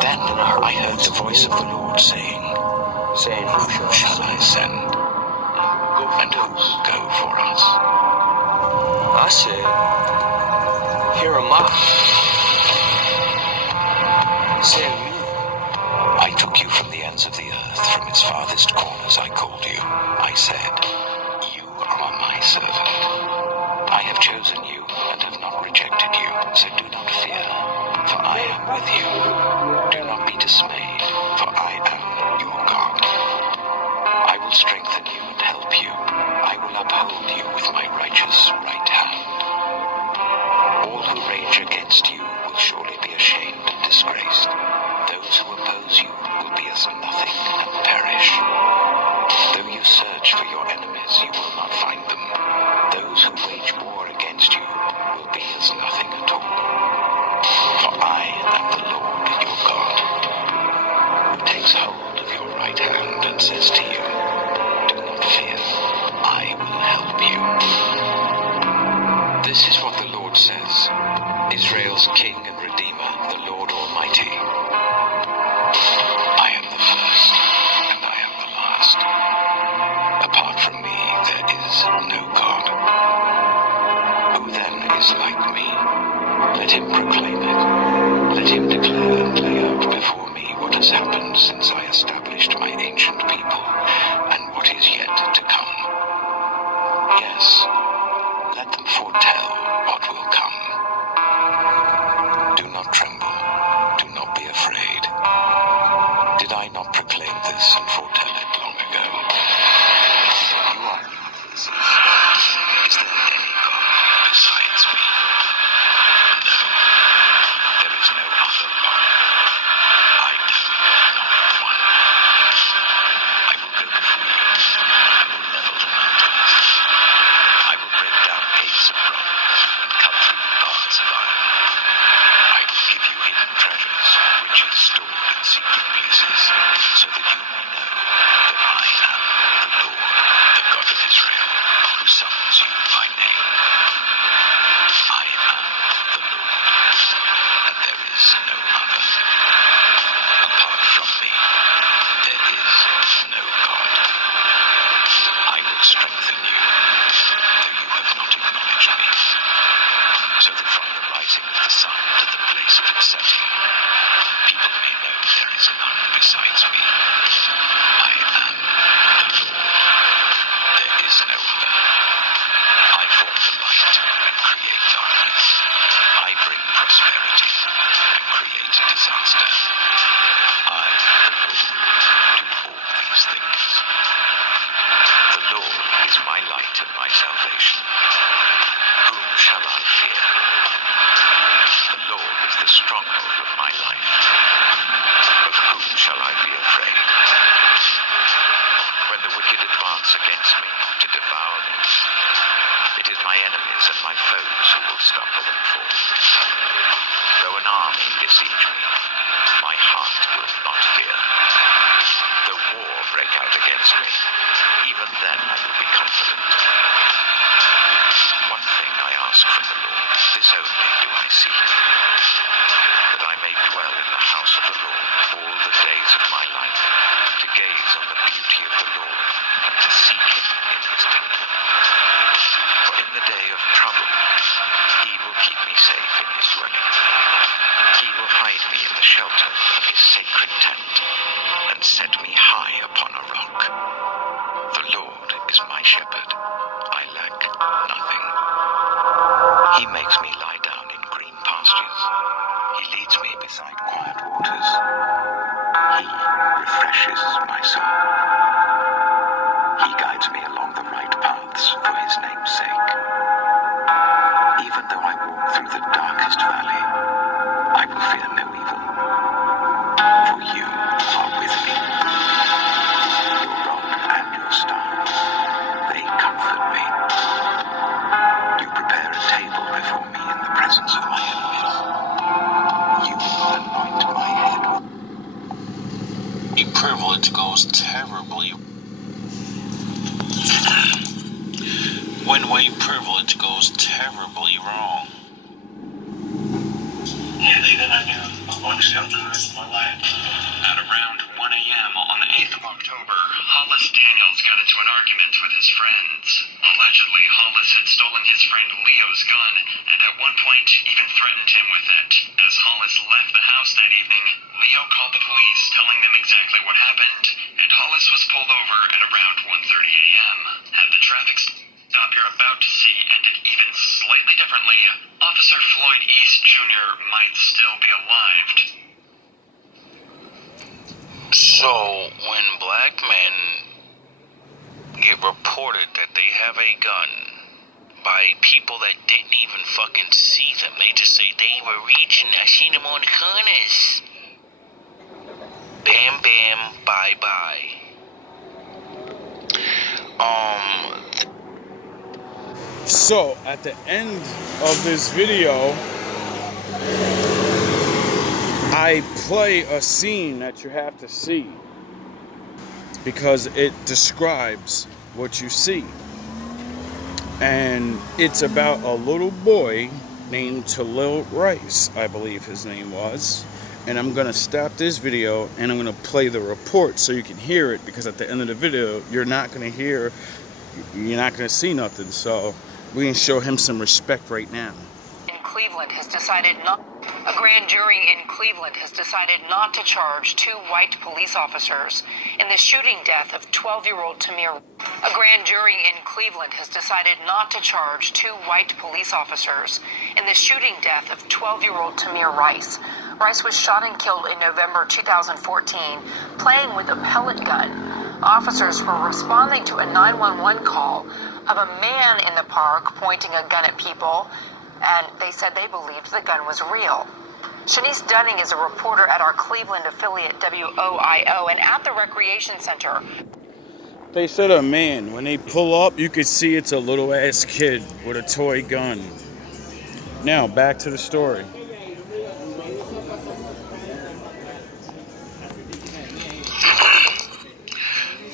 Then I heard the voice of the Lord saying, Who shall I send? And who will go for us? I said, Here am I. Send me. I took you from the ends of the earth, from its farthest corners I called you. I said, You are my servant. I have chosen you and have not rejected you, so do not fear, for I am with you. Do not be dismayed, for I am your God. I will strengthen you and help you. I will uphold you with my righteous right hand. All who rage against you will surely be ashamed and disgraced. Those who oppose you will be as nothing and perish. Though you search for your enemies, you will not find them. Those who wage war against you will be as nothing at all. For I am the Lord your God, who takes hold of your right hand and says to you, Do not fear, I will help you. This is what the Lord says, Israel's King and Redeemer, the Lord Almighty. I am the first, and I am the last. Apart from me, there is no God. Who then is like me? Let him proclaim it. Let him declare and lay out before me what has happened since I established my ancient people, and what is yet to come. Yes, let them foretell what will come. Do not tremble. Do not be afraid. Did I not proclaim this and foretell it long ago? You are witnesses. Is there any God besides me? No, there is no other rock. I know not one. I will go before you. I will level the mountains. I will break down gates of bronze and cut through bars of iron. I will give you hidden treasures, riches stored in secret places, so that you may know that I am the Lord, the God of Israel, who summons you by name. I am the Lord, and there is no other. Apart from me, there is no God. I will strengthen you, though you have not acknowledged me, so that from the rising of the sun to the place of its setting, people may know there is none besides me. I am the Lord. There is no other. I form the light and create darkness. I bring prosperity and create disaster. I, the Lord, do all these things. The Lord is my light and my salvation. Whom shall I fear? The Lord is the stronghold of my life. Of whom shall I be afraid? When the wicked advance against me to devour me, it is my enemies and my foes who will stumble and fall. Though an army besiege me, my heart will not fear. Though war break out against me, even then I will be confident. One thing I ask from the Lord, this only do I seek, that I may dwell in the house of the Lord all the days of my life, to gaze on the beauty of the Lord, and to seek him in his temple. For in the day of trouble, he will keep me safe in his dwelling. He will hide me in the shelter of his sacred tent, and set me high upon a rock. The Lord is my shepherd, I lack nothing. He makes me lie down in green pastures. He leads me beside quiet waters. He refreshes my soul. He guides me along the right paths for his name's sake. Even though I walk through the darkest valley, I will fear no evil, for you are with me. Your rod and your staff, they comfort me. You prepare a table before me in the presence of my enemies. You anoint my head with... A privilege goes terribly... When white privilege goes terribly wrong. that I knew I would accept for the rest of my life. At around 1 a.m. on the 8th of October, Hollis Daniels got into an argument with his friends. Allegedly, Hollis had stolen his friend Leo's gun, and at one point even threatened him with it. As Hollis left the house that evening, Leo called the police, telling them exactly what happened, and Hollis was pulled over at around 1:30 a.m. Had the traffic stop you're about to see ended even slightly differently, Officer Floyd East Jr. might still be alive. So, when black men get reported that they have a gun by people that didn't even fucking see them, they just say they were reaching, I seen them on the corners. Bam, bam, bye, bye. So, at the end of this video, I play a scene that you have to see because it describes what you see. And it's about a little boy named Talil Rice, I believe his name was. And I'm going to stop this video and I'm going to play the report so you can hear it, because at the end of the video, you're not going to see nothing. So we can show him some respect right now. A grand jury in Cleveland has decided not to charge 2 white police officers in the shooting death of 12-year-old Tamir. A grand jury in Cleveland has decided not to charge 2 white police officers in the shooting death of 12-year-old Tamir Rice. Rice was shot and killed in November 2014 playing with a pellet gun. Officers were responding to a 911 call of a man in the park pointing a gun at people, and they said they believed the gun was real. Shanice Dunning is a reporter at our Cleveland affiliate WOIO and at the recreation center. They said a man. When they pull up, you could see it's a little ass kid with a toy gun. Now, back to the story.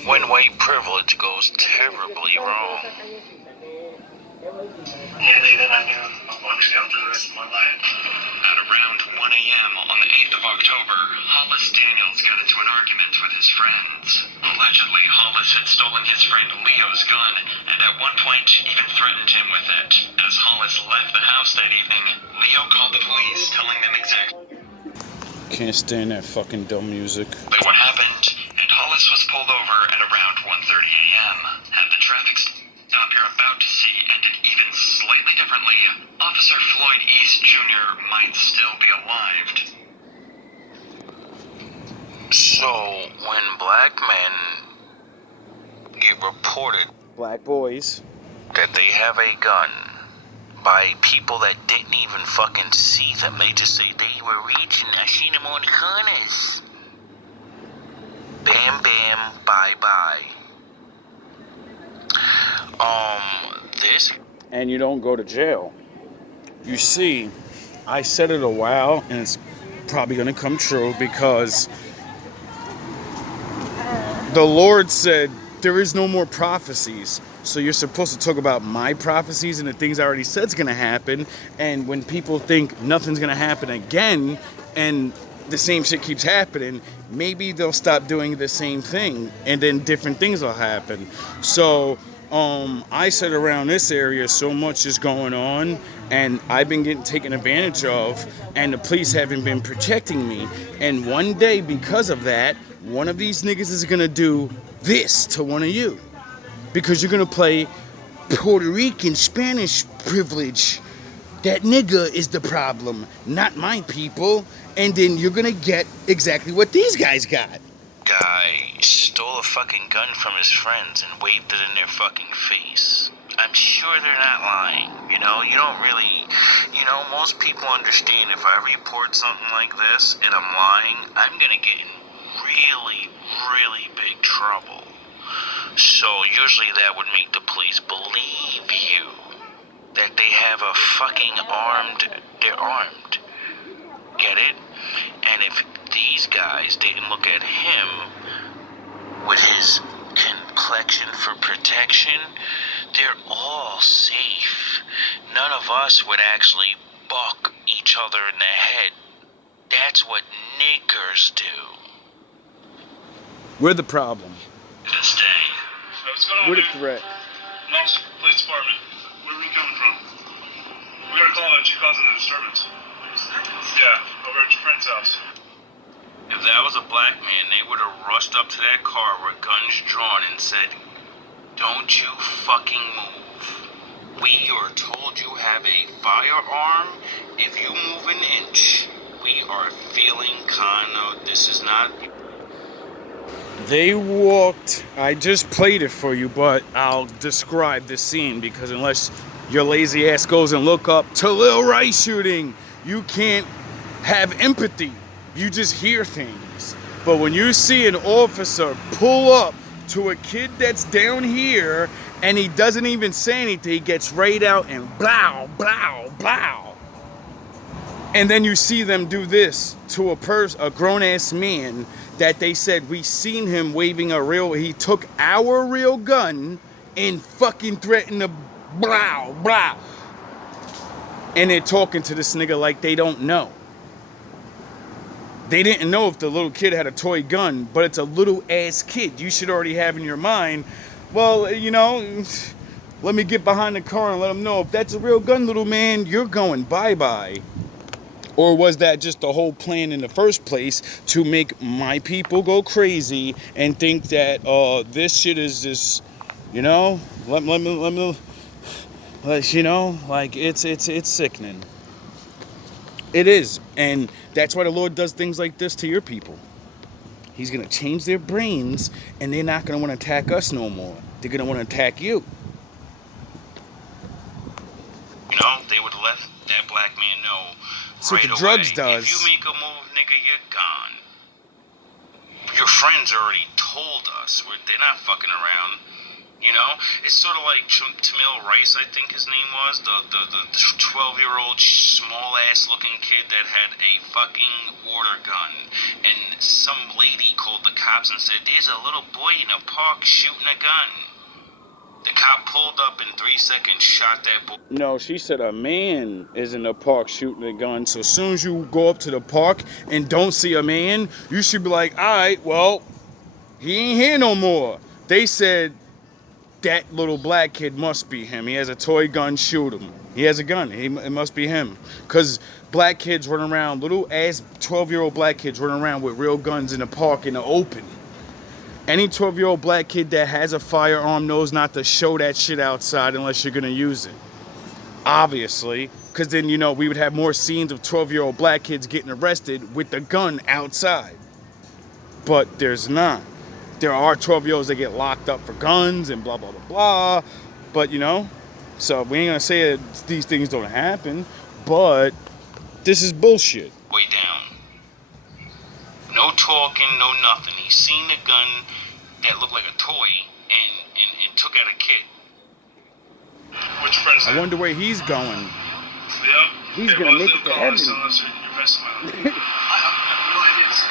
When white privilege goes terribly wrong. That I knew I would accept for the rest of my life. At around 1 a.m. on the 8th of October, Hollis Daniels got into an argument with his friends. Allegedly, Hollis had stolen his friend Leo's gun, and at one point even threatened him with it. As Hollis left the house that evening, Leo called the police, telling them exactly Can't stand that fucking dumb music. what happened, and Hollis was pulled over at around 1:30 a.m. Had the traffic stop you're about to see ended even slightly differently, Officer Floyd East Jr. might still be alive. So, when black men get reported Black boys. that they have a gun by people that didn't even fucking see them, they just say they were reaching, I seen them on the corners. Bam, bam, bye, bye. This. And you don't go to jail. You see, I said it a while, and it's probably going to come true, because the Lord said there is no more prophecies. So you're supposed to talk about my prophecies and the things I already said is going to happen. And when people think nothing's going to happen again, and the same shit keeps happening, maybe they'll stop doing the same thing, and then different things will happen. So I said around this area so much is going on, and I've been getting taken advantage of, and the police haven't been protecting me. And one day, because of that, one of these niggas is gonna do this to one of you, because you're gonna play Puerto Rican Spanish privilege. That nigga is the problem, not my people. And then you're gonna get exactly what these guys got. Guy stole a fucking gun from his friends and waved it in their fucking face. I'm sure they're not lying. You know, most people understand if I report something like this and I'm lying, I'm gonna get in really, really big trouble. So usually that would make the police believe you that they have a fucking they're armed. Get it? And if these guys didn't look at him with his complexion for protection, they're all safe. None of us would actually buck each other in the head That's what niggers do. We're the problem. This day. Hey, what's going on, We're the man? threat. Knox Police Department. Where are you coming from? We got a call about you causing a disturbance. Yeah, over at your friend's house. If that was a black man, they would have rushed up to that car with guns drawn and said, "Don't you fucking move. We are told you have a firearm. If you move an inch, we are feeling this is not..." They walked, I just played it for you, but I'll describe the scene because unless your lazy ass goes and look up to Lil Rice shooting, you can't have empathy. You just hear things. But when you see an officer pull up to a kid that's down here and he doesn't even say anything, he gets right out and blow, blow, blow. And then you see them do this to a grown-ass man that they said we seen him waving he took our real gun and fucking threatened to blow, blow. And they're talking to this nigga like they don't know. They didn't know if the little kid had a toy gun, but it's a little ass kid. You should already have in your mind, well, you know, let me get behind the car and let them know if that's a real gun, little man, you're going bye-bye. Or was that just the whole plan in the first place to make my people go crazy and think that this shit is just, you know, let me, you know, like it's sickening. It is, and that's why the Lord does things like this to your people. He's gonna change their brains, and they're not gonna want to attack us no more. They're gonna want to attack you. You know, they would have let that black man know That's what right the drugs away. does. If you make a move, nigga, you're gone. Your friends already told us. They're not fucking around. You know, it's sort of like Tamil Rice, I think his name was, the 12-year-old small-ass looking kid that had a fucking water gun, and some lady called the cops and said, "There's a little boy in a park shooting a gun." The cop pulled up in 3 seconds, shot that boy. No, she said a man is in the park shooting a gun. So as soon as you go up to the park and don't see a man, you should be like, all right, well, he ain't here no more. They said that little black kid must be him. He has a toy gun, shoot him. He has a gun. It must be him. Because black kids running around, little ass 12-year-old black kids running around with real guns in the park in the open. Any 12-year-old black kid that has a firearm knows not to show that shit outside unless you're going to use it. Obviously. Because then, you know, we would have more scenes of 12-year-old black kids getting arrested with the gun outside. But there's not. There are 12-year-olds that get locked up for guns and blah, blah, blah, blah. But, you know, so we ain't going to say that these things don't happen. But this is bullshit. Way down. No talking, no nothing. He seen a gun that looked like a toy and took out a kid. What's your friend's name? I wonder where he's going. Leo? He's Hey, gonna what's make Leo it to calling? heaven. Telling us you're messing with him. I have no idea, sir.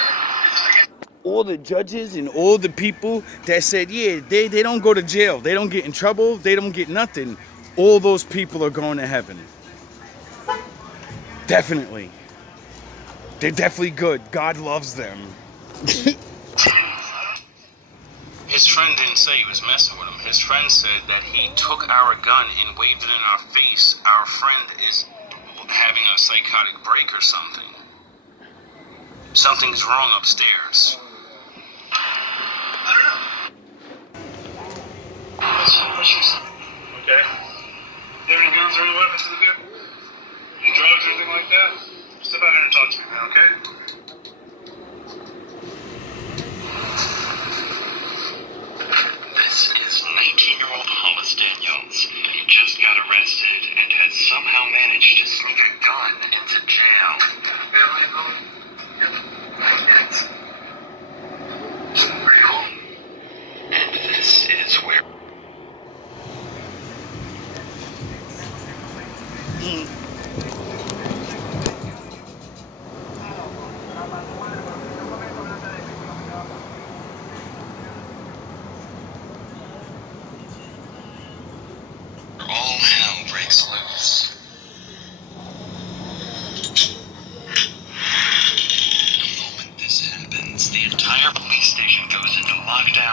All the judges and all the people that said, yeah, they don't go to jail. They don't get in trouble. They don't get nothing. All those people are going to heaven. Definitely. They're definitely good. God loves them. His friend didn't say he was messing with him. His friend said that he took our gun and waved it in our face. Our friend is having a psychotic break or something. Something's wrong upstairs. I don't know. Okay. You have any guns or any weapons in the vehicle? Any drugs or anything like that? Step out here and talk to me, man, okay? This is 19-year-old Hollis Daniels. He just got arrested and has somehow managed to sneak a gun into jail. Pretty cool. And this is where...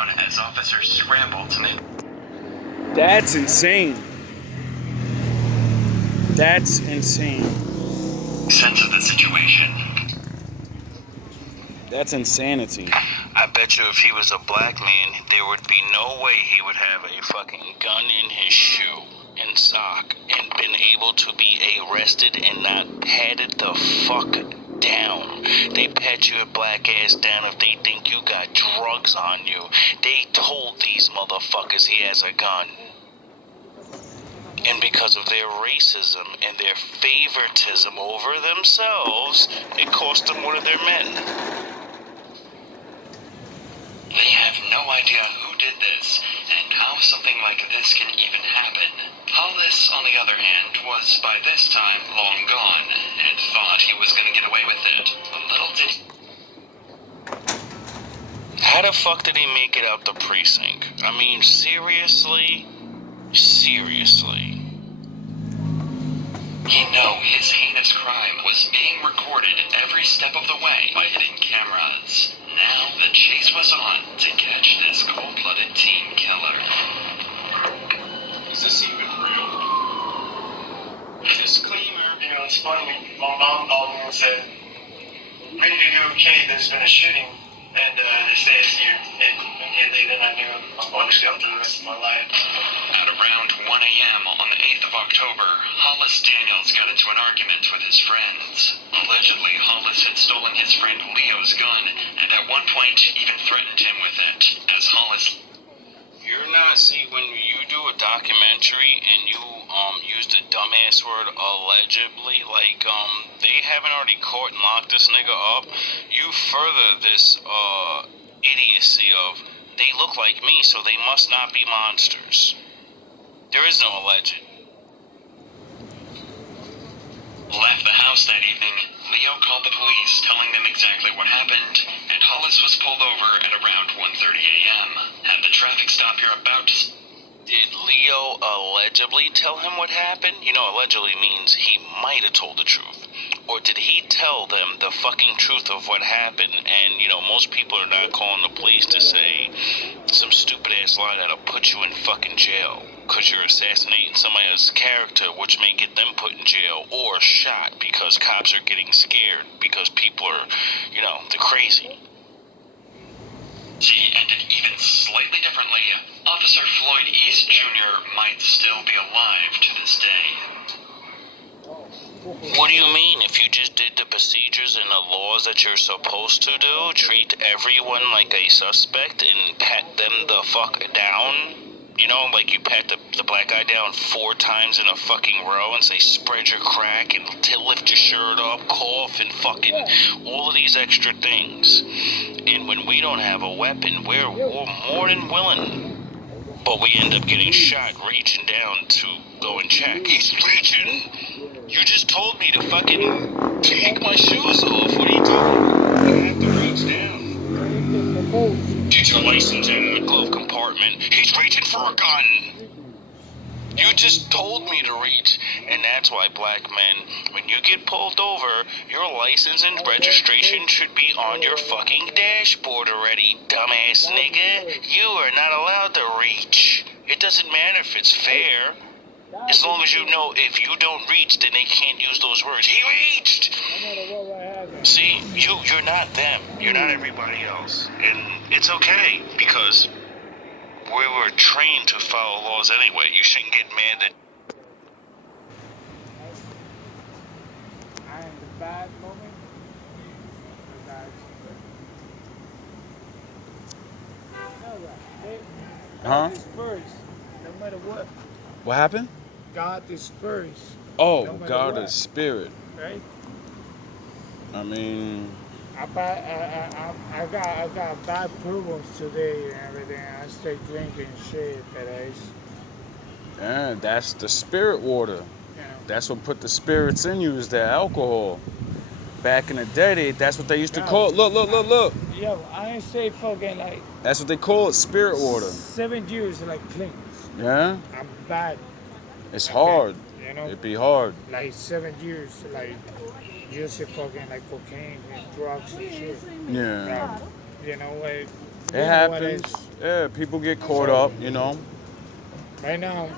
down as officers scrambled to make That's insane. That's insane. sense of the situation. That's insanity. I bet you if he was a black man, there would be no way he would have a fucking gun in his shoe and sock and been able to be arrested and not patted the fuck down. They pat your black ass down if they think you got drugs on you. They told these motherfuckers he has a gun. And because of their racism and their favoritism over themselves, it cost them one of their men. They have no idea who did this and how something like this can even happen. Hollis, on the other hand, was by this time long gone and thought he was going to get away with it. Little did How the fuck did he make it out the precinct? I mean, seriously? Seriously. he know his heinous crime was being recorded every step of the way by hidden cameras. Now the chase was on to catch this cold-blooded teen killer. Is this even real? Disclaimer. You know, it's funny. My mom called me and said, "Ready to do okay? There's been a shooting, and they say it's you." And immediately then I knew I was going to go for the rest of my life. At around 1 a.m. on the 8th of October, Hollis Daniels got into an argument with his friends. Allegedly, Hollis had stolen his friend Leo's gun and at one point even threatened him with it, as Hollis... You're not, see, when you do a documentary and you use the dumbass word allegedly, like they haven't already caught and locked this nigga up, you further this idiocy of they look like me, so they must not be monsters. There is no alleged. left the house that evening. Leo called the police, telling them exactly what happened, and Hollis was pulled over at around 1:30 a.m. At the traffic stop you're about to... Did Leo allegedly tell him what happened? You know, allegedly means he might have told the truth. Or did he tell them the fucking truth of what happened? And, you know, most people are not calling the police to say some stupid ass lie that'll put you in fucking jail because you're assassinating somebody else's character, which may get them put in jail or shot because cops are getting scared because people are, you know, they're crazy. She ended even slightly differently. Officer Floyd East Jr. might still be alive to this day. What do you mean? If you just did the procedures and the laws that you're supposed to do, treat everyone like a suspect and pat them the fuck down? You know, like you pat the black guy down 4 times in a fucking row and say spread your crack and lift your shirt up, cough and fucking all of these extra things. And when we don't have a weapon, we're more than willing. But we end up getting shot reaching down to go and check. He's reaching. You just told me to fucking take my shoes off. What are you doing? You have to reach down. Get your license in the glove compartment. He's reaching for a gun. You just told me to reach. And that's why, black men, when you get pulled over, your license and registration should be on your fucking dashboard already, dumbass nigga. You are not allowed to reach. It doesn't matter if it's fair. As long as you know if you don't reach, then they can't use those words. He reached! See, you're not them. You're not everybody else. And it's okay, because we were trained to follow laws anyway. You shouldn't get mad that... Huh? First, no matter what. What happened? God is first. Oh, No matter God what. is spirit. Right? I mean, I got bad problems today and everything. I stay drinking shit that is. yeah, that's the spirit water. You know. That's what put the spirits in you, is that alcohol. Back in the day, that's what they used to call it. Look. Yo, I ain't say fucking like That's what they call it, spirit water. 7 years like clean. Yeah? I'm bad. It's hard. You know, It'd be hard. like 7 years, like using fucking like cocaine and drugs and shit. Yeah. You know, like It happens. Yeah, people get caught up, you know. Right now,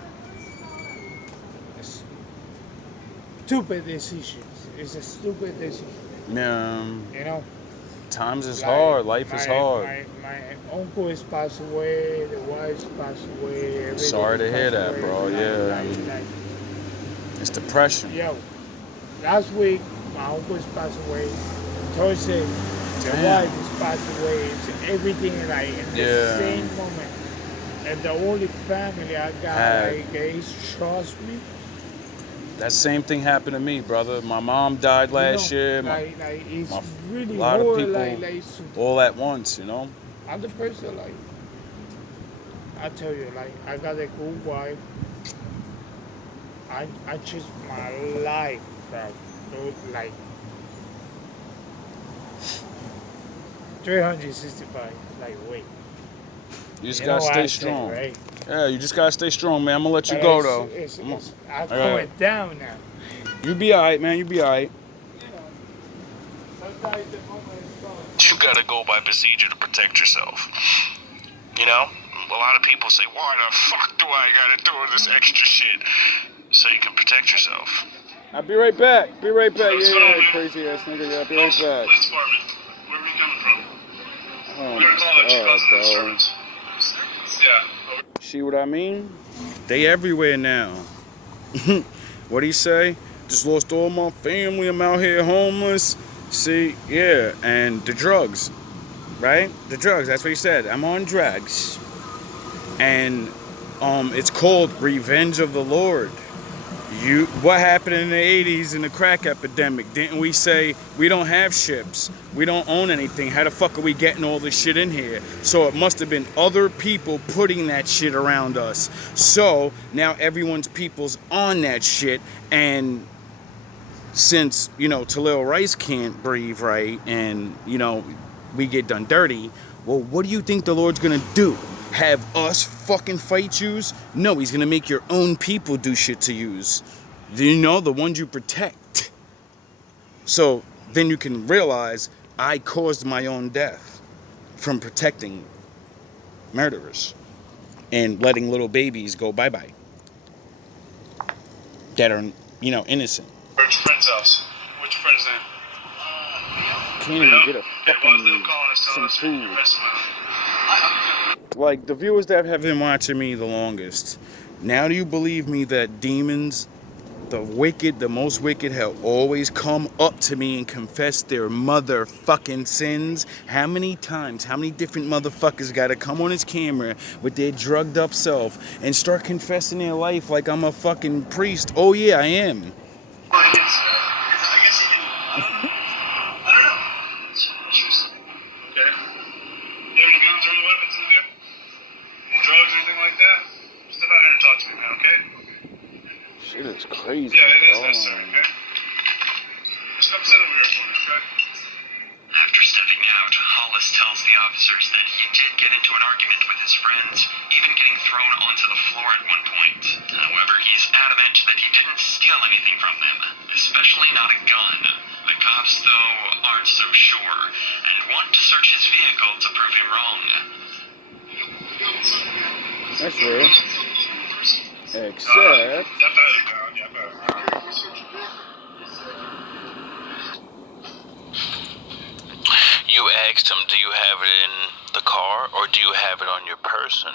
stupid decisions. It's a stupid decision. Yeah, You know, times is like hard. Life is hard. My uncle is passed away. The wife's passed away. Everything Sorry to hear passed that, away. bro. Yeah, it's depression. Yo, last week my uncle's passed away. Thursday, the Damn. wife is passed away. It's everything like in the same moment. And the only family I got like is trust me. That same thing happened to me, brother. My mom died last year. It's really a lot of hard, people all at once, you know. I'm the person I tell you, I got a good wife. I choose my life, bro. Like 365, wait. You just gotta stay strong. Right? Yeah, you just gotta stay strong, man. I'm gonna let you go though. I'm going down now. You be alright, man. You be alright. Sometimes the moment is gone. You gotta go by procedure to protect yourself. You know? A lot of people say, why the fuck do I gotta do this extra shit? So you can protect yourself. I'll be right back. Be right back. What's going on, Yeah, man? crazy ass nigga. Yeah, I'll be right back. Police department. Where are you coming from? Oh, We're gonna call that you caused a disturbance. Yeah. Over. see what I mean? They everywhere now. What do you say? Just lost all my family. I'm out here homeless. See, yeah, and the drugs, right? The drugs. That's what he said. I'm on drugs, and it's called Revenge of the Lord. What happened in the 80s in the crack epidemic? Didn't we say we don't have ships? We don't own anything. How the fuck are we getting all this shit in here? So it must have been other people putting that shit around us. So now everyone's people's on that shit. And since, Talil Rice can't breathe right and, we get done dirty, well, what do you think the Lord's gonna do? Have us fucking fight yous? No, he's gonna make your own people do shit to yous. The ones you protect. So then you can realize I caused my own death from protecting murderers and letting little babies go bye-bye that are, innocent. Where's your friend's house? What's your friend's name? Can't even get a Why was they fucking calling us telling some us you're food. arresting my Like the viewers that have been watching me the longest, now do you believe me that demons, the wicked, the most wicked, have always come up to me and confessed their motherfucking sins? How many times, how many different motherfuckers gotta come on his camera with their drugged up self and start confessing their life like I'm a fucking priest? Oh yeah, I am. I guess you can. I don't know. It's interesting. Okay. You have any guns or any weapons in there? Drugs or anything like that? Step out here and talk to me, man, okay? Shit is crazy. Yeah, it is necessary, okay? Just come sit over here for me, okay? After stepping out, Hollis tells the officers that he did get into an argument with his friends, even getting thrown onto the floor at one point. However, he's adamant that he didn't steal anything from them, especially not a gun. The cops, though, aren't so sure, and want to search his vehicle to prove him wrong. That's real. Except You asked him, do you have it in the car or do you have it on your person?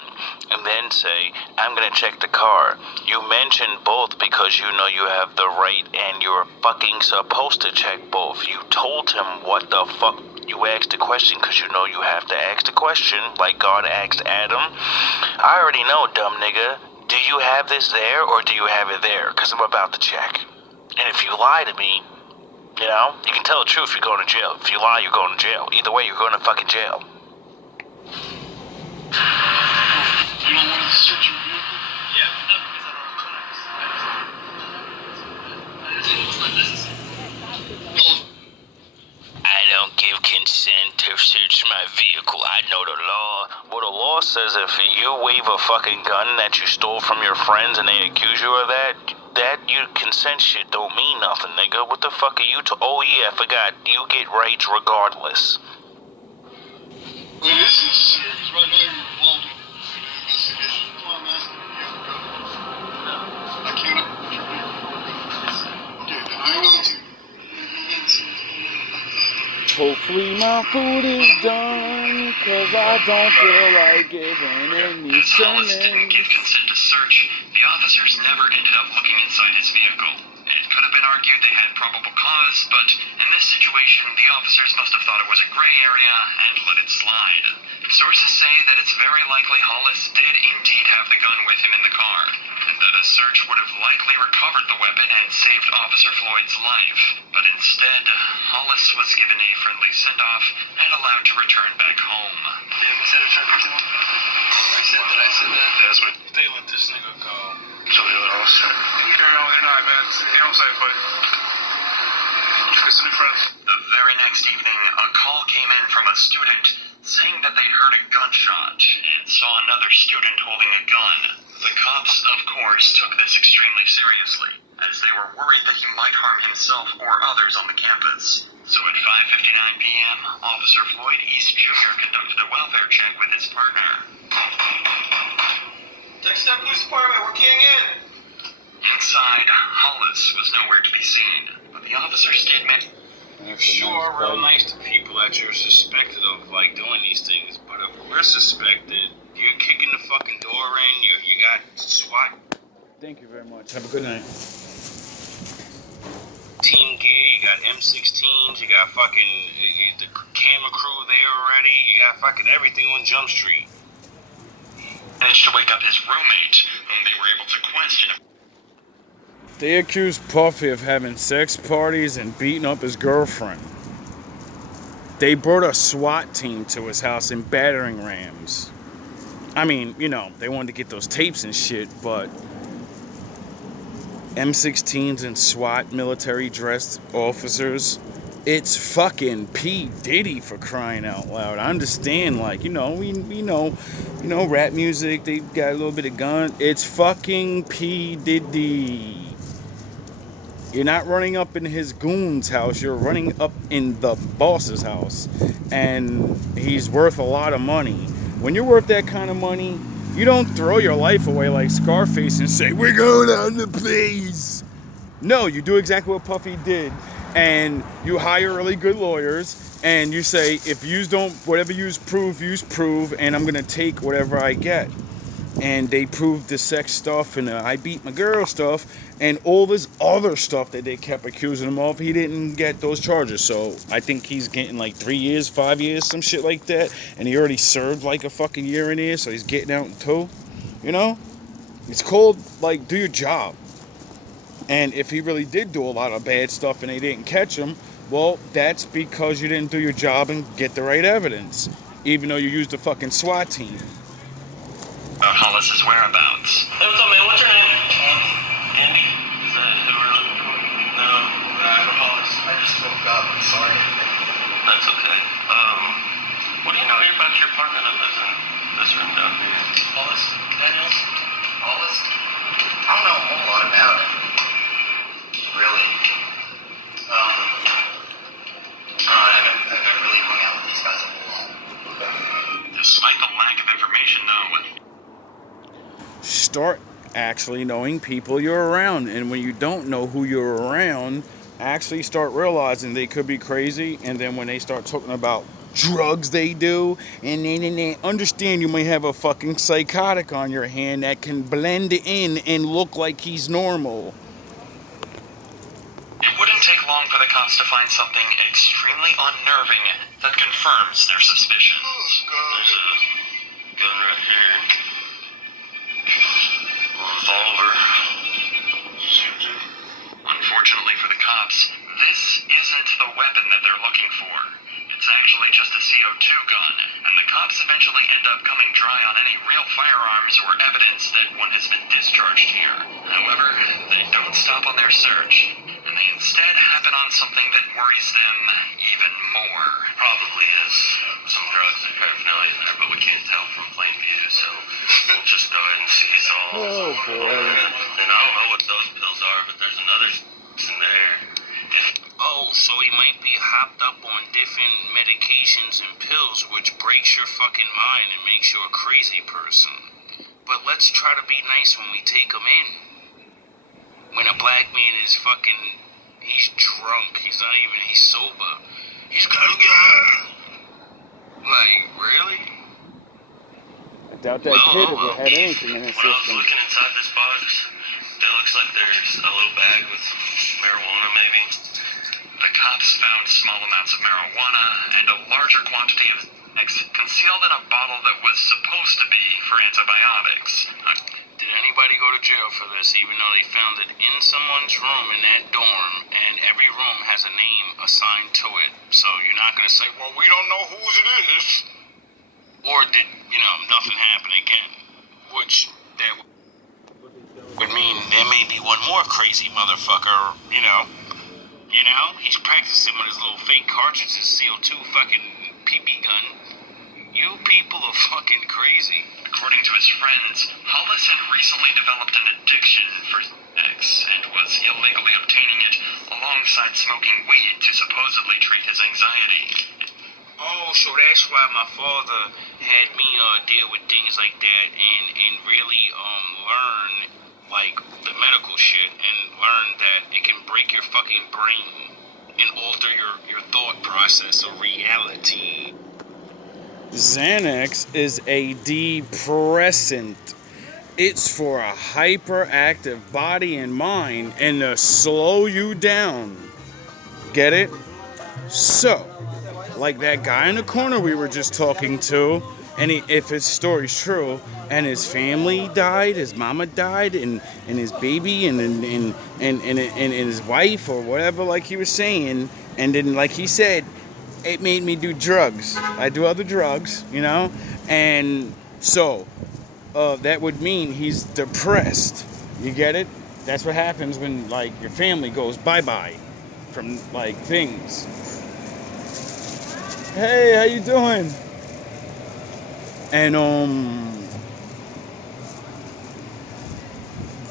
And then say, I'm gonna check the car. You mentioned both because you know you have the right and you're fucking supposed to check both. You told him what the fuck. You asked the question because you know you have to ask the question like God asked Adam. I already know, dumb nigga. Do you have this there or do you have it there? Because I'm about to check. And if you lie to me, you can tell the truth, you're going to jail. If you lie, you're going to jail. Either way, you're going to fucking jail. You don't want to search your vehicle? Yeah, no, because I don't have it's not necessary. No. I don't give consent to search my vehicle. I know the law. Well, the law says if you wave a fucking gun that you stole from your friends and they accuse you of that you consent shit don't mean nothing, nigga. What the fuck are you oh yeah, I forgot. You get rights regardless. Well, it is necessary, because right now you're involved Hopefully my food is done, cause I don't feel like giving any As Hollis didn't give sermons. consent to search, the officers never ended up looking inside his vehicle. It could have been argued they had probable cause, but in this situation, the officers must have thought it was a gray area and let it slide. Sources say that it's very likely Hollis did indeed have the gun with him in the car, and that a search would have likely recovered the weapon and saved Officer Floyd's life. But instead, Hollis was given a friendly send-off and allowed to return back home. Yeah, consider trying to kill him. Did I say that? That's what they let this nigga go. So the other officer. You carry on with your night, man. You know what I'm saying, buddy? Get some new friends. The very next evening, a call came in from a student saying that they heard a gunshot and saw another student holding a gun. The cops, of course, took this extremely seriously, as they were worried that he might harm himself or others on the campus. So at 5:59 p.m., Officer Floyd East Jr. conducted a welfare check with his partner. Texas Tech Police Department, we're keying in. Inside, Hollis was nowhere to be seen, but the officers did mention You sure are real nice to people that you're suspected of, like, doing these things, but if we're suspected, you're kicking the fucking door in, you got SWAT Thank you very much. Have a good night. team gear, you got M16s, you got fucking the camera crew there already, you got fucking everything on Jump Street. managed to wake up his roommate, whom they were able to question. They accused Puffy of having sex parties and beating up his girlfriend. They brought a SWAT team to his house in battering rams. I mean, you know, they wanted to get those tapes and shit, but M16s and SWAT military dressed officers, it's fucking P. Diddy, for crying out loud. I understand, like, you know, we know, rap music, they got a little bit of gun. It's fucking P. Diddy. You're not running up in his goon's house, you're running up in the boss's house. And he's worth a lot of money. When you're worth that kind of money, you don't throw your life away like Scarface and say, we're going on the place. No, you do exactly what Puffy did. And you hire really good lawyers, and you say, if you don't, whatever you prove, and I'm gonna take whatever I get. And they proved the sex stuff and the I beat my girl stuff and all this other stuff that they kept accusing him of. He didn't get those charges, so I think he's getting like 3 years, 5 years, some shit like that. And he already served like a fucking year in here, so he's getting out in 2. You know, it's called, like, do your job. And if he really did do a lot of bad stuff and they didn't catch him, well, that's because you didn't do your job and get the right evidence, even though you used a fucking SWAT team. About Hollis's whereabouts. Hey, what's up, man? What's your name? Andy? Is that who we're looking for? No, I'm from Hollis. I just woke up. I'm sorry. That's okay. What do you know here about your partner that lives in this room down here? Hollis? Daniels? Hollis? I don't know a whole lot about him. Really. I haven't really hung out with these guys a whole lot. Despite the lack of information, though, Start actually knowing people you're around, and when you don't know who you're around, actually start realizing they could be crazy. And then when they start talking about drugs they do, and then understand you may have a fucking psychotic on your hand that can blend in and look like he's normal. it wouldn't take long for the cops to find something extremely unnerving that confirms their suspicions. There's a gun right here. Revolver. Unfortunately for the cops, this isn't the weapon that they're looking for. It's actually just a CO2 gun, and the cops eventually end up coming dry on any real firearms or evidence that one has been discharged here. However, they don't stop on their search, and they instead happen on something that worries them even more. Probably is some drugs or paraphernalia in there, but we can't tell from plain view, so we'll just go ahead and seize all. Oh, boy. And I don't know what those pills are, but there's another in there. Oh, so he might be hopped up on different medications and pills, which breaks your fucking mind and makes you a crazy person. But let's try to be nice when we take him in. When a black man is fucking, he's drunk, he's sober. He's gotta get Doubt that kid ever had anything in his when I was system. looking inside this box, it looks like there's a little bag with marijuana, maybe. The cops found small amounts of marijuana and a larger quantity of Xanax concealed in a bottle that was supposed to be for antibiotics. Did anybody go to jail for this, even though they found it in someone's room in that dorm, and every room has a name assigned to it? So you're not going to say, well, we don't know whose it is. Or did, nothing happen again? Which, that would mean there may be one more crazy motherfucker, He's practicing with his little fake cartridges, CO2 fucking PP gun. You people are fucking crazy. According to his friends, Hollis had recently developed an addiction for Xanax and was illegally obtaining it alongside smoking weed to supposedly treat his anxiety. Oh, so that's why my father had me deal with things like that and really learn like the medical shit and learn that it can break your fucking brain and alter your thought process of reality. Xanax is a depressant. It's for a hyperactive body and mind and to slow you down. Get it? So, like that guy in the corner we were just talking to, and if his story's true, and his family died, his mama died, and his baby, and his wife, or whatever, like he was saying, and then, like he said, it made me do drugs. I do other drugs, and so that would mean he's depressed. You get it? That's what happens when, like, your family goes bye-bye from, like, things. Hey, how you doing? And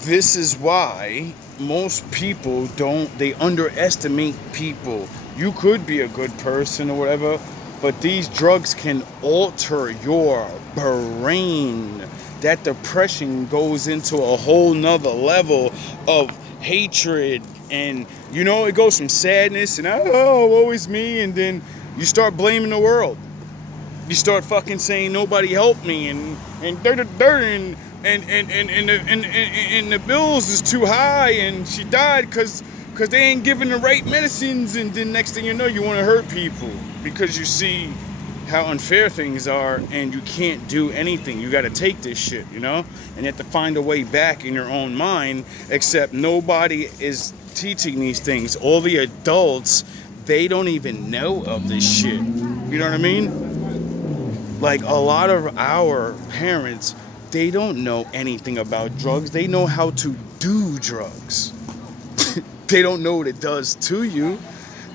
this is why most people they underestimate people. You could be a good person or whatever, but these drugs can alter your brain. That depression goes into a whole nother level of hatred, and it goes from sadness and woe is me, and then you start blaming the world. You start fucking saying nobody helped me, and the bills is too high, and she died because they ain't giving the right medicines, and then next thing you know, you want to hurt people because you see how unfair things are, and you can't do anything. You got to take this shit, and you have to find a way back in your own mind, except nobody is teaching these things. All the adults, they don't even know of this shit. You know what I mean? Like, a lot of our parents, they don't know anything about drugs. They know how to do drugs. They don't know what it does to you.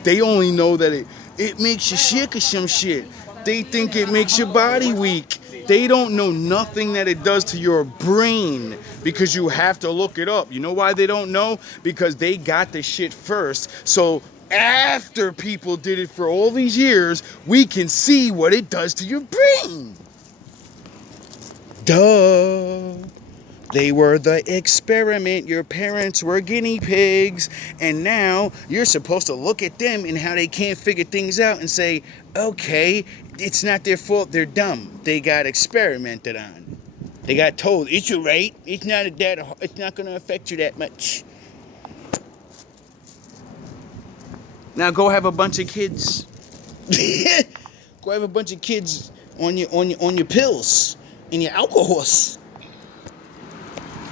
They only know that it makes you sick or some shit. They think it makes your body weak. They don't know nothing that it does to your brain, because you have to look it up. You know why they don't know? Because they got the shit first. So after people did it for all these years, we can see what it does to your brain. Duh. They were the experiment. Your parents were guinea pigs, and now you're supposed to look at them and how they can't figure things out and say, okay, it's not their fault, they're dumb. They got experimented on. They got told, it's all right, it's not going to affect you that much. Now go have a bunch of kids. Go have a bunch of kids on your pills and your alcohols.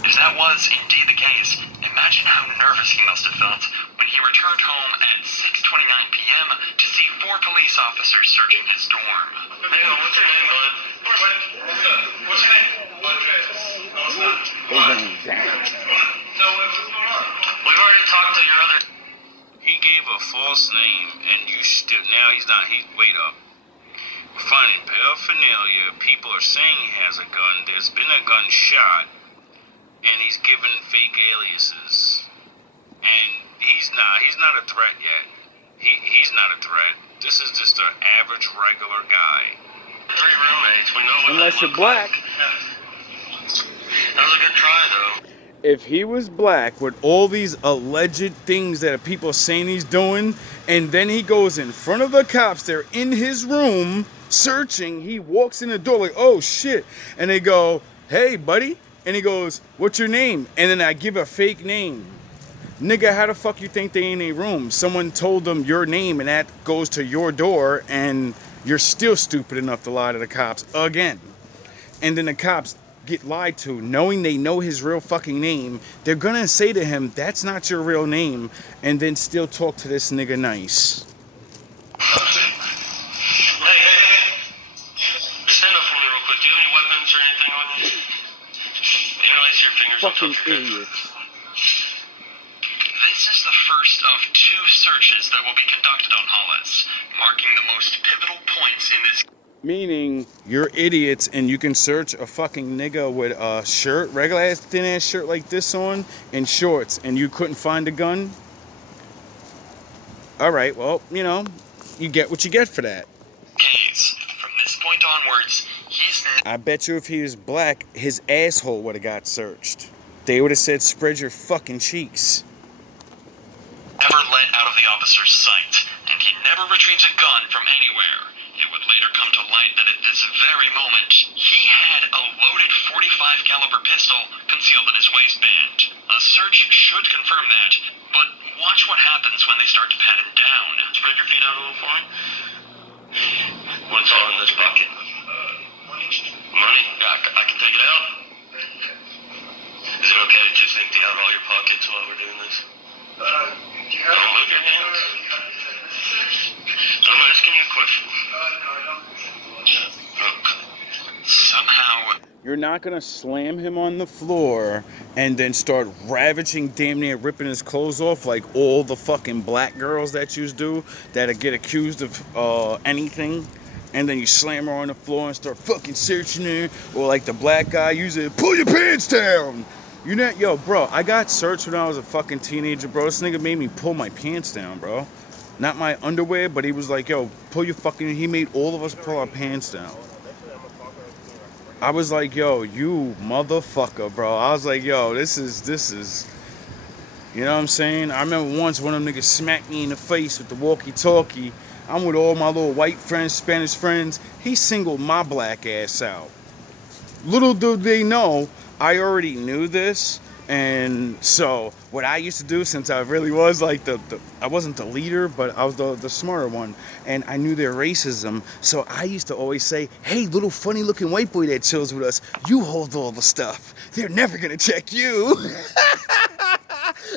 If that was indeed the case, imagine how nervous he must have felt when he returned home at 6:29 p.m. to see 4 police officers searching his dorm. Hang on, what's your name, bud? What's your name? Andres. No, it's not. What? So, what's going on? We've already talked to your other... He gave a false name, and now he's not. Wait up. We're finding paraphernalia. People are saying he has a gun. There's been a gun shot, and he's given fake aliases. And he's not a threat yet. He's not a threat. This is just an average, regular guy. 3 roommates, we know what Unless they you're look black. Like. That was a good try, though. If he was black with all these alleged things that people are saying he's doing, And then he goes in front of the cops. They're in his room searching. He walks in the door like, oh shit. And they go, hey buddy. And he goes, what's your name? And then I give a fake name. Nigga, how the fuck you think they in a room? Someone told them your name and that goes to your door and you're still stupid enough to lie to the cops again. And then the cops get lied to, knowing they know his real fucking name. They're gonna say to him, that's not your real name, and then still talk to this nigga nice. Hey, stand up for me real quick. Do you have any weapons or anything on you? Interlace your fingers. Fucking idiot. This is the first of 2 searches that will be conducted on Hollis, marking the most pivotal points in this. Meaning, you're idiots and you can search a fucking nigga with a shirt, regular ass thin ass shirt like this on, and shorts, and you couldn't find a gun? Alright, well, you know, you get what you get for that. Case. From this point onwards, he's I bet you if he was black, his asshole would have got searched. They would have said, spread your fucking cheeks. never let out of the officer's sight, and he never retrieves a gun from anywhere. It would later come to light that at this very moment, he had a loaded .45 caliber pistol concealed in his waistband. A search should confirm that, but watch what happens when they start to pat him down. Spread your feet out a little for me. What's all in this pocket? Money? I can take it out. Is it okay to just empty out all your pockets while we're doing this? Don't move your hands. I'm asking you a question. Somehow, You're not gonna slam him on the floor and then start ravaging, damn near ripping his clothes off like all the fucking black girls that you do that get accused of anything. And then you slam her on the floor and start fucking searching her. Or like the black guy usually, pull your pants down. You know, yo, bro, I got searched when I was a fucking teenager, bro. This nigga made me pull my pants down, bro. Not my underwear, but he was like, yo, pull your fucking, he made all of us pull our pants down. I was like, yo, you motherfucker, bro. I was like, yo, this is, you know what I'm saying? I remember once one of them niggas smacked me in the face with the walkie-talkie. I'm with all my little white friends, Spanish friends. He singled my black ass out. Little do they know, I already knew this. And so what I used to do, since I really was like I wasn't the leader, but I was the smarter one, and I knew their racism, so I used to always say, hey, little funny looking white boy that chills with us, you hold all the stuff, they're never gonna check you.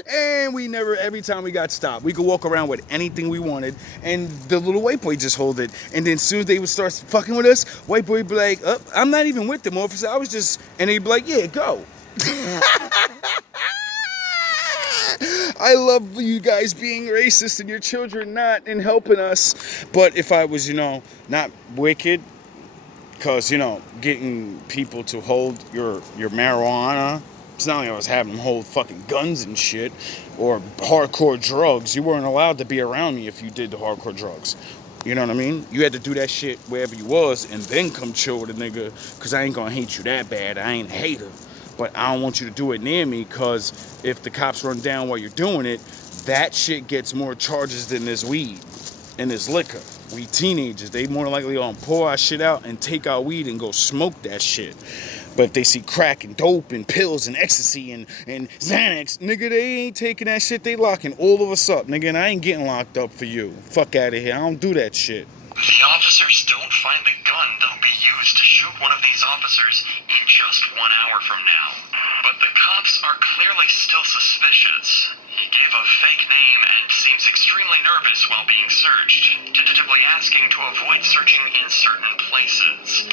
And we never, every time we got stopped, we could walk around with anything we wanted, and the little white boy just hold it. And then as soon as they would start fucking with us, white boy would be like, oh, I'm not even with them, officer, I was just, and he'd be like, yeah, go. I love you guys being racist and your children not and helping us. But if I was, you know, not wicked, because, you know, getting people to hold your marijuana, it's not like I was having them hold fucking guns and shit or hardcore drugs. You weren't allowed to be around me if you did the hardcore drugs. You know what I mean? You had to do that shit wherever you was and then come chill with a nigga, because I ain't gonna hate you that bad. I ain't a hater. But I don't want you to do it near me, because if the cops run down while you're doing it, that shit gets more charges than this weed and this liquor. We teenagers, they more likely gonna pour our shit out and take our weed and go smoke that shit. But if they see crack and dope and pills and ecstasy and Xanax, nigga, they ain't taking that shit, they locking all of us up, nigga, and I ain't getting locked up for you. Fuck out of here, I don't do that shit. the officers don't find the gun that'll be used to shoot one of these officers in just 1 hour from now. But the cops are clearly still suspicious. He gave a fake name and seems extremely nervous while being searched, tentatively asking to avoid searching in certain places.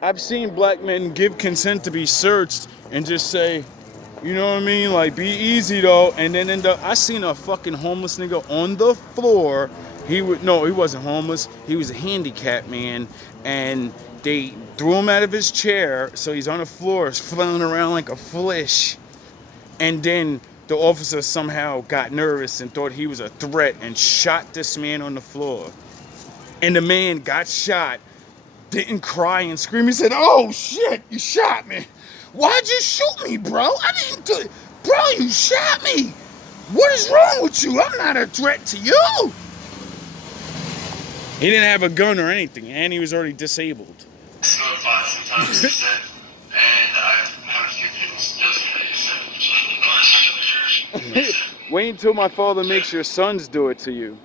I've seen black men give consent to be searched and just say, you know what I mean? Like, be easy though. And then I seen a fucking homeless nigga on the floor. He wasn't homeless. He was a handicapped man. And they threw him out of his chair. So he's on the floor, flailing around like a flesh. And then the officer somehow got nervous and thought he was a threat and shot this man on the floor. And the man got shot, didn't cry and scream. He said, oh shit, you shot me. Why'd you shoot me, bro? I didn't do it. Bro, you shot me. What is wrong with you? I'm not a threat to you. He didn't have a gun or anything, and he was already disabled. Notified sometimes instead, and I have a few things just Wait until my father makes your sons do it to you.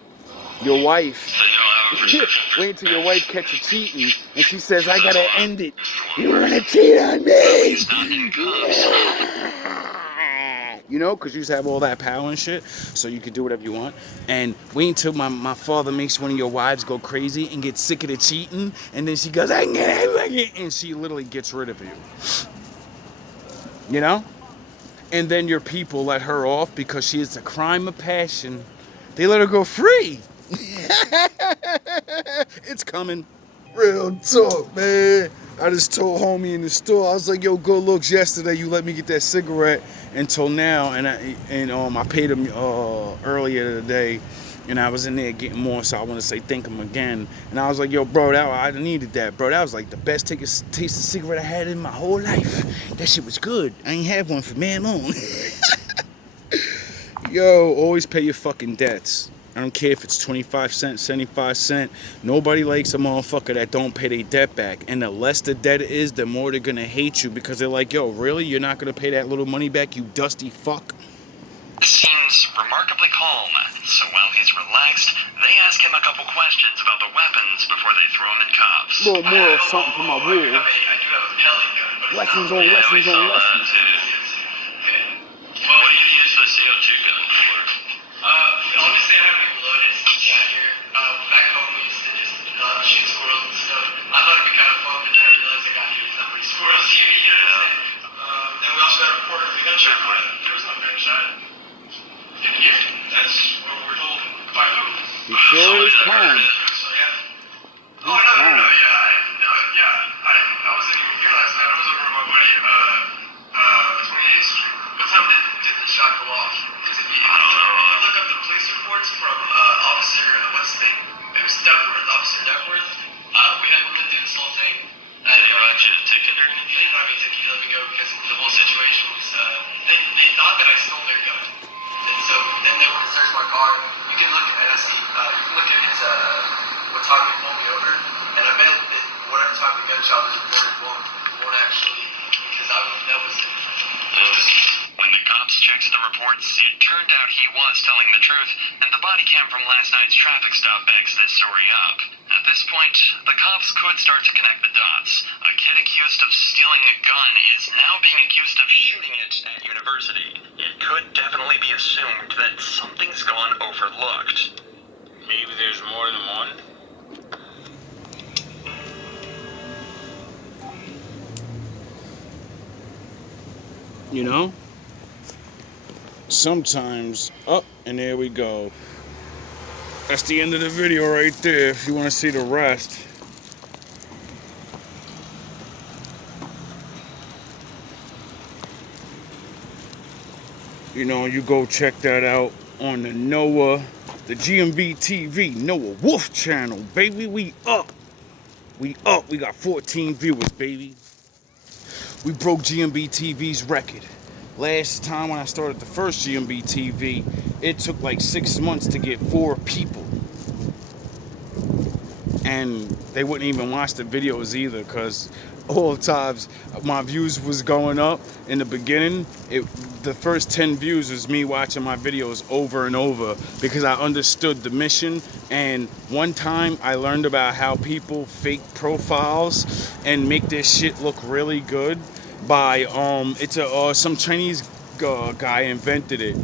Your wife. So you don't have a prescription for Wait until your wife catches cheating, and she says, I gotta end it. You wanna cheat on me? You know, because you used to have all that power and shit, so you could do whatever you want. And wait until my father makes one of your wives go crazy and get sick of the cheating, and then she goes, I can get it, and she literally gets rid of you. You know? And then your people let her off because she is a crime of passion. They let her go free. It's coming. Real talk, man. I just told homie in the store, I was like, yo, good looks, yesterday you let me get that cigarette until now, and I paid him earlier today, and I was in there getting more, so I want to say thank him again. And I was like, yo, bro, I needed that, bro. That was like the best taste of cigarette I had in my whole life. That shit was good. I ain't had one for man long. Yo, always pay your fucking debts. I don't care if it's 25 cents, 75 cents. Nobody likes a motherfucker that don't pay their debt back. And the less the debt is, the more they're gonna hate you because they're like, yo, really? You're not gonna pay that little money back, you dusty fuck? Seems remarkably calm, so while he's relaxed, they ask him a couple questions about the weapons before they throw him in cuffs. Little moral something for my I do wolves. have a pellet gun, but it's Lessons not. on lessons on lessons. What do you use the CO2 gun for? Honestly, I haven't even loaded since I got here. Back home, we used to just shoot squirrels and stuff. I thought it'd be kind of fun, but then I realized I got here. There's not many squirrels here, you know what I'm saying? Then we also got a report of a gunshot. There was no gunshot. In here? That's what we're told by who? He sure is calm. So, yeah. He's calm. I wasn't even here last night. I was over with my buddy, 28th Street. What time did the shot go off? Because if you look up the police reports from Officer, what's his name? It was Duckworth, Officer Duckworth. We went through this whole thing. Did they write you a ticket or anything? They didn't write me a ticket. He let me go because the whole situation was, they thought that I stole their gun. And so then they went to search my car. You can look at his, what time he pulled me over. And I bet that whatever time the gunshot was reported won't actually, because that was it. When the cops checked the reports, it turned out he was telling the truth, and the body cam from last night's traffic stop backs this story up. At this point, the cops could start to connect the dots. A kid accused of stealing a gun is now being accused of shooting it at university. It could definitely be assumed that something's gone overlooked. Maybe there's more than one. You know? Sometimes, and there we go. That's the end of the video right there if you want to see the rest. You know, you go check that out on the the GMB TV, Noah Wolf channel, baby. We up. We got 14 viewers, baby. We broke GMB TV's record. Last time when I started the first GMB TV, it took like 6 months to get 4 people. And they wouldn't even watch the videos either, because all the times my views was going up in the beginning, the first 10 views was me watching my videos over and over because I understood the mission. And one time I learned about how people fake profiles and make their shit look really good by some Chinese guy invented it.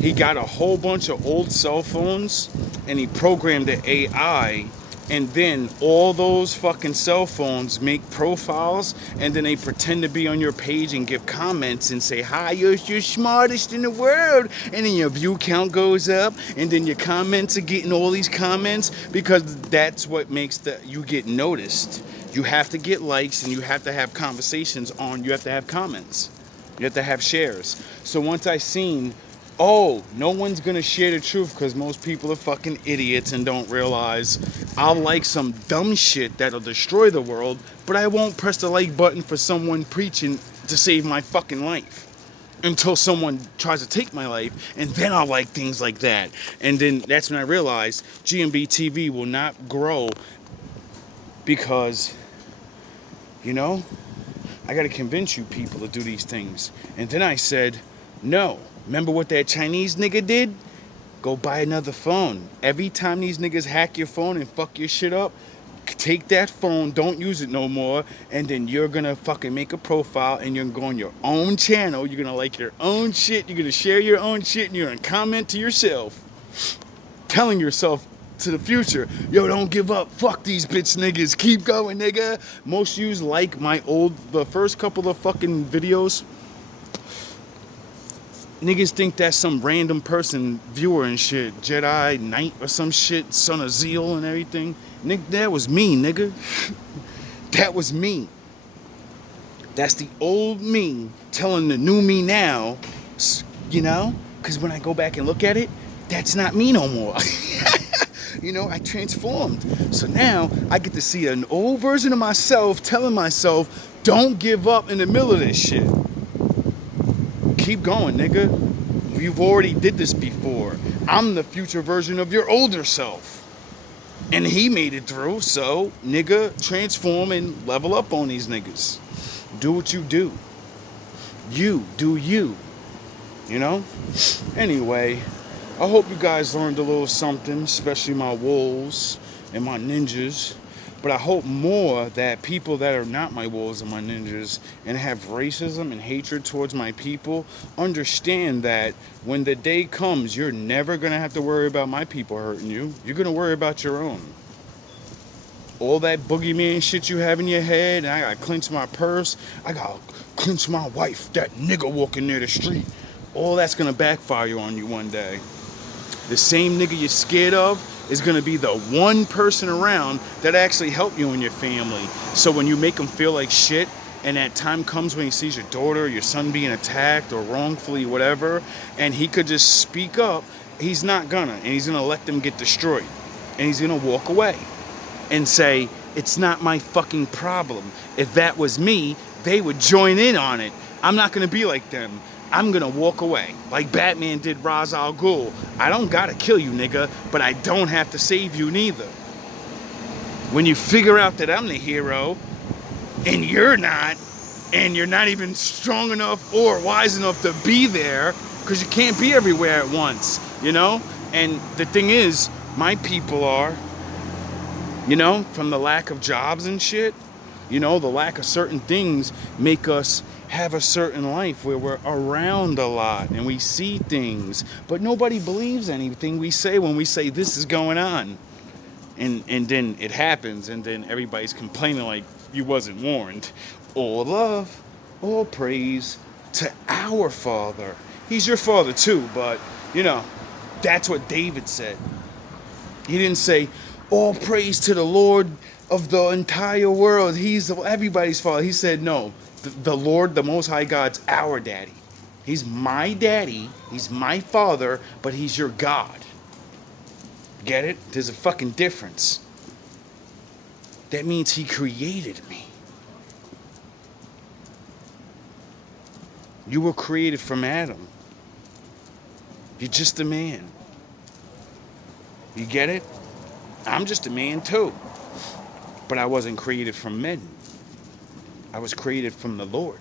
He got a whole bunch of old cell phones and he programmed the AI, and then all those fucking cell phones make profiles, and then they pretend to be on your page and give comments and say, hi, you're smartest in the world, and then your view count goes up, and then your comments are getting all these comments, because that's what makes you get noticed. You have to get likes, and you have to have conversations you have to have comments. You have to have shares. So once I seen, oh, no one's gonna share the truth because most people are fucking idiots and don't realize I'll like some dumb shit that'll destroy the world, but I won't press the like button for someone preaching to save my fucking life. until someone tries to take my life, and then I'll like things like that. And then that's when I realized GMB TV will not grow because, you know, I got to convince you people to do these things. And then I said, no. Remember what that Chinese nigga did? Go buy another phone. Every time these niggas hack your phone and fuck your shit up, take that phone, don't use it no more, and then you're gonna fucking make a profile and you're gonna go on your own channel, you're gonna like your own shit, you're gonna share your own shit, and you're gonna comment to yourself, telling yourself to the future, yo, don't give up, fuck these bitch niggas, keep going, nigga. Most yous like the first couple of fucking videos. Niggas think that's some random person, viewer and shit, Jedi Knight or some shit, Son of Zeal and everything. Nigga, that was me, nigga. That was me. That's the old me telling the new me now, you know? Because when I go back and look at it, that's not me no more. You know, I transformed. So now I get to see an old version of myself telling myself, don't give up in the middle of this shit. Keep going, nigga. You've already did this before. I'm the future version of your older self. And he made it through, so, nigga, transform and level up on these niggas. Do what you do. You, do you. You know? Anyway, I hope you guys learned a little something, especially my wolves and my ninjas. But I hope more that people that are not my wolves and my ninjas and have racism and hatred towards my people understand that when the day comes, you're never going to have to worry about my people hurting you. You're going to worry about your own. All that boogeyman shit you have in your head, and I got to clench my purse, I got to clench my wife, that nigga walking near the street. All that's going to backfire on you one day. The same nigga you're scared of is going to be the one person around that actually help you and your family. So when you make him feel like shit, and that time comes when he sees your daughter or your son being attacked or wrongfully whatever, and he could just speak up, he's not gonna. And he's gonna let them get destroyed. And he's gonna walk away and say, it's not my fucking problem. If that was me, they would join in on it. I'm not gonna be like them. I'm gonna walk away, like Batman did Ra's al Ghul. I don't gotta kill you, nigga, but I don't have to save you neither. When you figure out that I'm the hero, and you're not even strong enough or wise enough to be there, because you can't be everywhere at once, you know? And the thing is, my people are, you know, from the lack of jobs and shit, you know, the lack of certain things make us have a certain life where we're around a lot and we see things, but nobody believes anything we say when we say this is going on. And then it happens, and then everybody's complaining like you wasn't warned. All love, all praise to our Father. He's your Father too, but, you know, that's what David said. He didn't say, all praise to the Lord of the entire world. He's everybody's Father. He said, no. The Lord, the Most High God's our daddy. He's my daddy. He's my father, but he's your God. Get it? There's a fucking difference. That means he created me. You were created from Adam. You're just a man. You get it? I'm just a man too. But I wasn't created from men. I was created from the Lord.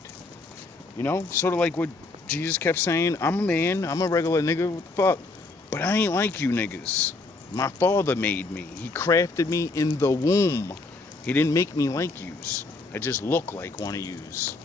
You know? Sort of like what Jesus kept saying. I'm a man. I'm a regular nigga. What the fuck? But I ain't like you niggas. My Father made me. He crafted me in the womb. He didn't make me like yous. I just look like one of yous.